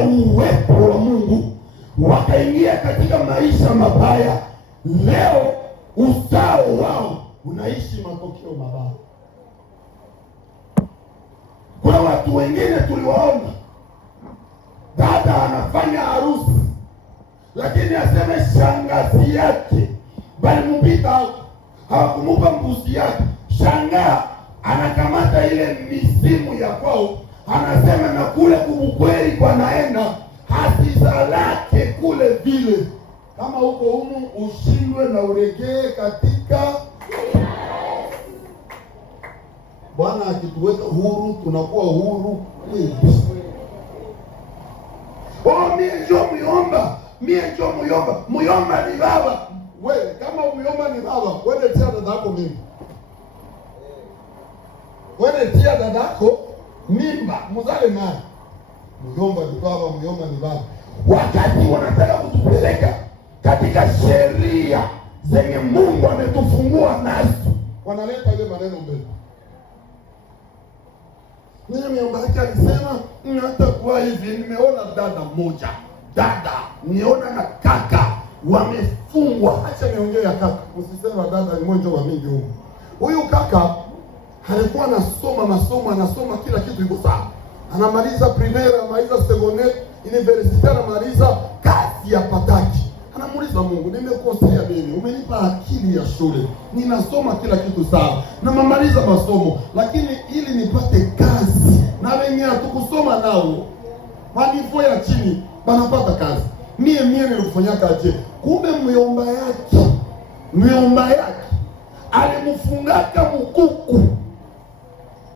ya uwepo wa Mungu, wakaingia katika maisha mabaya. Leo uzao wao unaishi matokeo mabaya. Kuna watu wengine tuliwaona, dada anafanya harusi, lakini aseme shangazi yake balimpita, hawakumupa mbuzi yake. Shangaa anakamata ile misimu ya kwao, anasema na kule kubukweli kwa naenda hasisa lake kule vile. Kama huko humu ushindwe na uregee katika Bwana. Akituweka huru tunakuwa huru. Mie njo muyomba, mie njo muyomba. Muyomba ni baba. Wewe kama muyomba ni baba, wewe tia dadako mimba. Wewe tia dadako mimba, muzale naye. Muyomba ni baba, muyomba ni baba. Wakati wanataka kutupeleka katika sheria zenye Mungu ametufungua nazo, wanaleta ile maneno mbele. Mimi myomba yake alisema hata kwa hivi, nimeona dada mmoja, niona na kaka wamefungwa. Acha niongee ya kaka, usisema dada ni mmoja wa mingi huko. Huyu kaka alikuwa anasoma kila kitu iko sawa. Anamaliza primaire, anamaliza secondaire, university, anamaliza kazi ya pataki. Anamuuliza Mungu, nimekosea nini? Umenipa akili ya shule, ninasoma kila kitu sawa, na mamaliza masomo, lakini ili nipate kazi na wenye hatukusoma nao wanifo ya chini banapata kazi. Mie nilikufanya kaje? Kumbe myomba yake alimfungaka mkuku